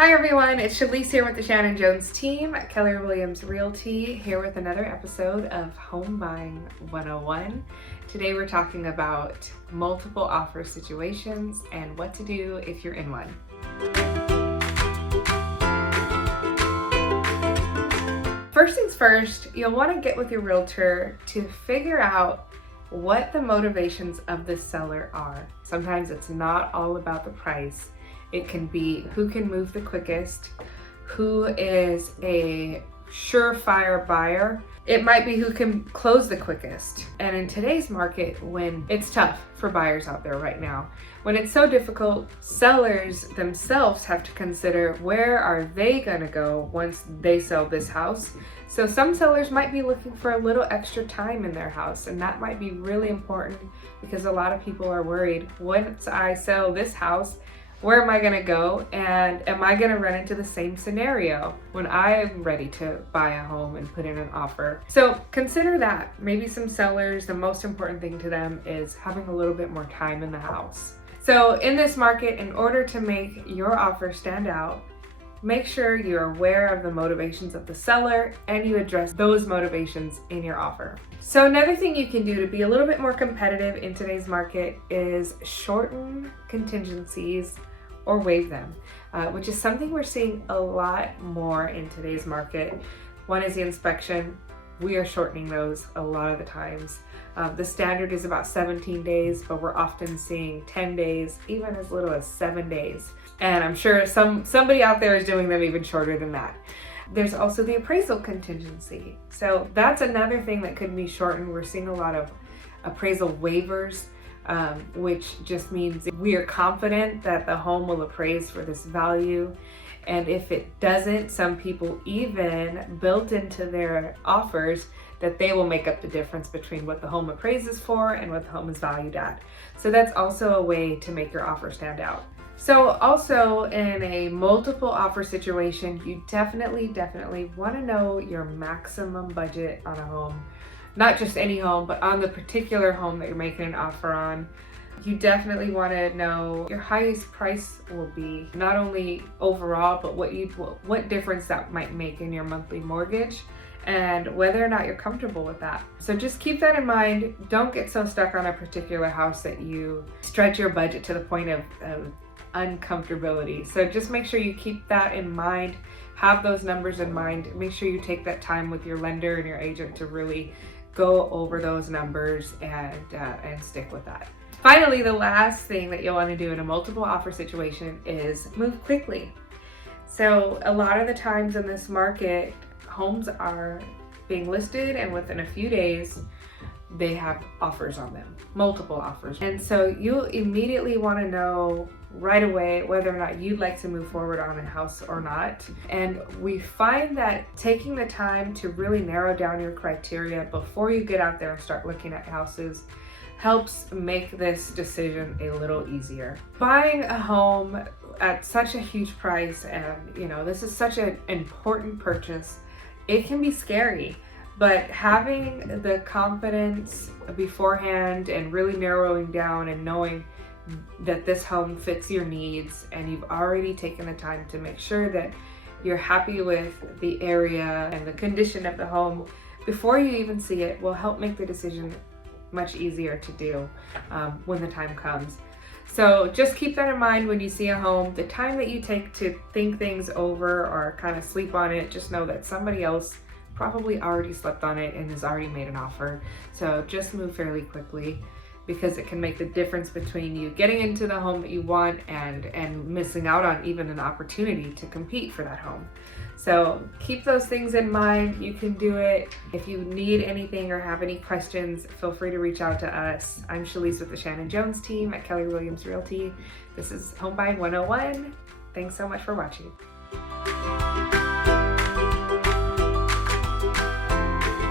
Hi everyone, it's Shalyse here with the Shannon Jones Team at Keller Williams Realty, here with another episode of Home Buying 101. Today we're talking about multiple offer situations and what to do if you're in one. First things first, you'll want to get with your realtor to figure out what the motivations of the seller are. Sometimes it's not all about the price. It can be who can move the quickest, who is a surefire buyer. It might be who can close the quickest. And in today's market, when it's tough for buyers out there right now, when it's so difficult, sellers themselves have to consider where are they gonna go once they sell this house. So some sellers might be looking for a little extra time in their house, and that might be really important because a lot of people are worried, once I sell this house, where am I gonna go, and am I gonna run into the same scenario when I'm ready to buy a home and put in an offer? So consider that. Maybe some sellers, the most important thing to them is having a little bit more time in the house. So in this market, in order to make your offer stand out, make sure you're aware of the motivations of the seller and you address those motivations in your offer. So another thing you can do to be a little bit more competitive in today's market is shorten contingencies or waive them, which is something we're seeing a lot more in today's market. One is the inspection. We are shortening those a lot of the times. The standard is about 17 days, but we're often seeing 10 days, even as little as 7 days. And I'm sure somebody out there is doing them even shorter than that. There's also the appraisal contingency. So that's another thing that could be shortened. We're seeing a lot of appraisal waivers, which just means we are confident that the home will appraise for this value. And if it doesn't, some people even built into their offers that they will make up the difference between what the home appraises for and what the home is valued at. So that's also a way to make your offer stand out. So also in a multiple offer situation, you definitely want to know your maximum budget on a home. Not just any home, but on the particular home that you're making an offer on. You definitely want to know your highest price will be, not only overall, but what difference that might make in your monthly mortgage and whether or not you're comfortable with that. So just keep that in mind. Don't get so stuck on a particular house that you stretch your budget to the point of uncomfortability. So just make sure you keep that in mind, have those numbers in mind, make sure you take that time with your lender and your agent to really go over those numbers and stick with that. Finally, the last thing that you'll want to do in a multiple offer situation is move quickly. So a lot of the times in this market, homes are being listed and within a few days, they have offers on them, multiple offers. And so you immediately want to know right away whether or not you'd like to move forward on a house or not. And we find that taking the time to really narrow down your criteria before you get out there and start looking at houses helps make this decision a little easier. Buying a home at such a huge price, and this is such an important purchase, it can be scary. But having the confidence beforehand and really narrowing down and knowing that this home fits your needs and you've already taken the time to make sure that you're happy with the area and the condition of the home before you even see it will help make the decision much easier to do when the time comes. So just keep that in mind when you see a home. The time that you take to think things over or kind of sleep on it, just know that somebody else probably already slept on it and has already made an offer. So just move fairly quickly because it can make the difference between you getting into the home that you want and missing out on even an opportunity to compete for that home. So keep those things in mind. You can do it. If you need anything or have any questions, feel free to reach out to us. I'm Shalyse with the Shannon Jones Team at Keller Williams Realty. This is Home Buying 101. Thanks so much for watching.